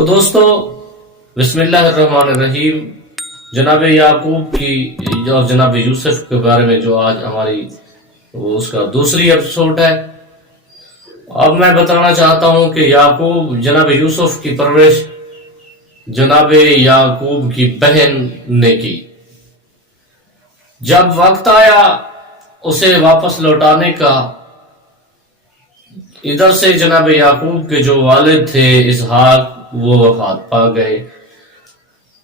تو دوستو بسم اللہ الرحمن الرحیم، جناب یعقوب کی اور جناب یوسف کے بارے میں جو آج ہماری اس کا دوسری ایپیسوڈ ہے، اب میں بتانا چاہتا ہوں کہ یعقوب جناب یوسف کی پرورش جناب یعقوب کی بہن نے کی۔ جب وقت آیا اسے واپس لوٹانے کا، ادھر سے جناب یعقوب کے جو والد تھے اسحاق وہ وفات پا گئے۔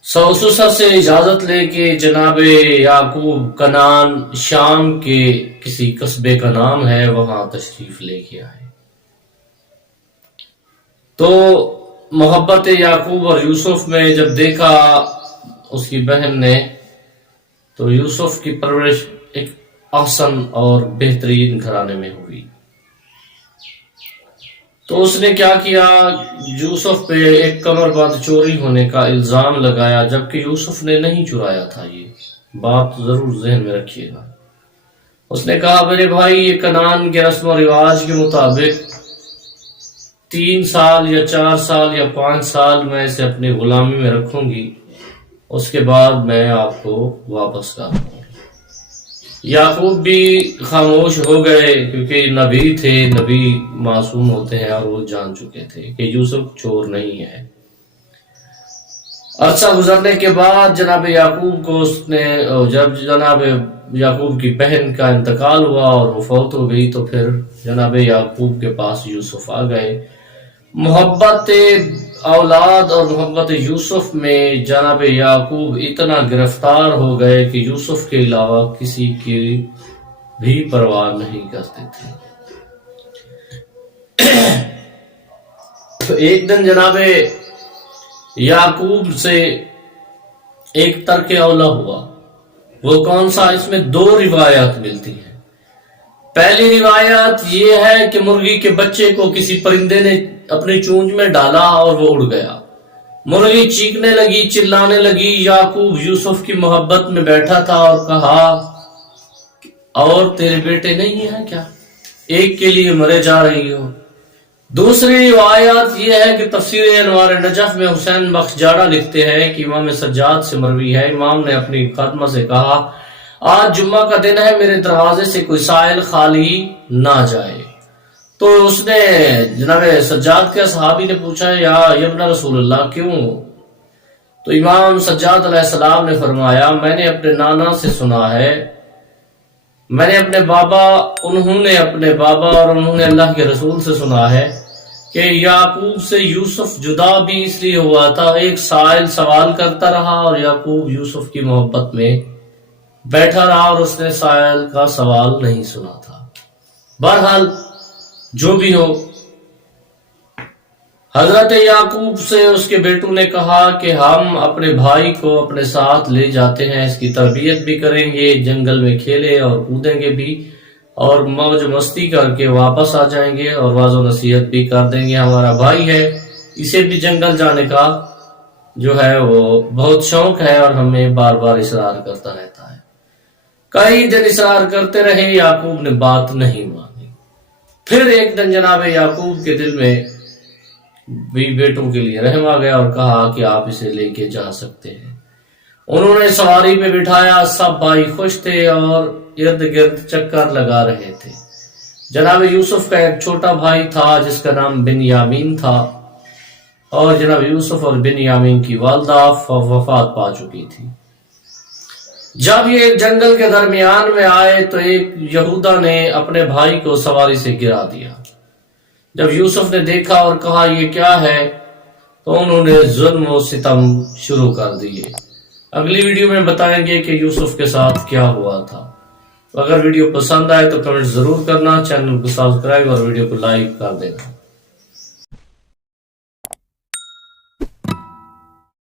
سوسوسا سے اجازت لے کے جناب یعقوب کنعان شام کے کسی قصبے کا نام ہے وہاں تشریف لے کے آئے۔ تو محبت یعقوب اور یوسف میں جب دیکھا اس کی بہن نے، تو یوسف کی پرورش ایک احسن اور بہترین گھرانے میں ہوئی۔ تو اس نے کیا کیا، یوسف پہ ایک کمر بند چوری ہونے کا الزام لگایا، جبکہ یوسف نے نہیں چرایا تھا۔ یہ بات ضرور ذہن میں رکھیے گا۔ اس نے کہا میرے بھائی، یہ کنعان کے رسم و رواج کے مطابق 3 سال یا 4 سال یا 5 سال میں اسے اپنی غلامی میں رکھوں گی، اس کے بعد میں آپ کو واپس کر دوں گی۔ یعقوب بھی خاموش ہو گئے، کیونکہ نبی تھے، نبی معصوم ہوتے ہیں، اور وہ جان چکے تھے کہ یوسف چور نہیں ہے۔ عرصہ گزرنے کے بعد جناب یعقوب کو جب جناب یعقوب کی بہن کا انتقال ہوا اور وہ فوت ہو گئی، تو پھر جناب یعقوب کے پاس یوسف آ گئے۔ محبت اولاد اور محبت یوسف میں جناب یعقوب اتنا گرفتار ہو گئے کہ یوسف کے علاوہ کسی کی بھی پرواہ نہیں کرتے تھے۔ تو ایک دن جناب یعقوب سے ایک ترک اولا ہوا۔ وہ کون سا؟ اس میں 2 روایات ملتی ہیں۔ پہلی روایت یہ ہے کہ مرغی کے بچے کو کسی پرندے نے اپنی چونچ میں ڈالا اور وہ اڑ گیا۔ مرغی چیخنے لگی، چلانے لگی۔ یعقوب یوسف کی محبت میں بیٹھا تھا اور کہا اور تیرے بیٹے نہیں ہیں کیا؟ ایک کے لیے مرے جا رہی ہو۔ دوسری روایت یہ ہے کہ تفسیر انوار نجف میں حسین بخش جاڑا لکھتے ہیں کہ امام سجاد سے مروی ہے، امام نے اپنی خاتمہ سے کہا آج جمعہ کا دن ہے، میرے دروازے سے کوئی سائل خالی نہ جائے۔ تو اس نے جناب سجاد کے صحابی نے پوچھا یا ابن رسول اللہ کیوں؟ تو امام سجاد علیہ السلام نے فرمایا میں نے اپنے نانا سے سنا ہے، میں نے اپنے بابا، انہوں نے اپنے بابا اور انہوں نے اللہ کے رسول سے سنا ہے کہ یعقوب سے یوسف جدا بھی اس لیے ہوا تھا، ایک سائل سوال کرتا رہا اور یعقوب یوسف کی محبت میں بیٹھا رہا اور اس نے سائل کا سوال نہیں سنا تھا۔ بہرحال جو بھی ہو، حضرت یعقوب سے اس کے بیٹوں نے کہا کہ ہم اپنے بھائی کو اپنے ساتھ لے جاتے ہیں، اس کی تربیت بھی کریں گے، جنگل میں کھیلے اور کودیں گے بھی، اور موج مستی کر کے واپس آ جائیں گے اور واضح و نصیحت بھی کر دیں گے۔ ہمارا بھائی ہے، اسے بھی جنگل جانے کا جو ہے وہ بہت شوق ہے اور ہمیں بار بار اصرار کرتا رہتا ہے۔ کئی دن اصرار کرتے رہے، یعقوب نے بات نہیں مانی۔ پھر ایک دن جناب یعقوب کے دل میں بھی بیٹوں کے لیے رحم آ گیا اور کہا کہ آپ اسے لے کے جا سکتے ہیں۔ انہوں نے سواری پہ بٹھایا، سب بھائی خوش تھے اور ارد گرد چکر لگا رہے تھے۔ جناب یوسف کا ایک چھوٹا بھائی تھا جس کا نام بنیامین تھا، اور جناب یوسف اور بنیامین کی والدہ وفات پا چکی تھی۔ جب یہ جنگل کے درمیان میں آئے تو ایک یہودا نے اپنے بھائی کو سواری سے گرا دیا۔ جب یوسف نے دیکھا اور کہا یہ کیا ہے، تو انہوں نے ظلم و ستم شروع کر دیے۔ اگلی ویڈیو میں بتائیں گے کہ یوسف کے ساتھ کیا ہوا تھا۔ اگر ویڈیو پسند آئے تو کمنٹ ضرور کرنا، چینل کو سبسکرائب اور ویڈیو کو لائک کر دینا۔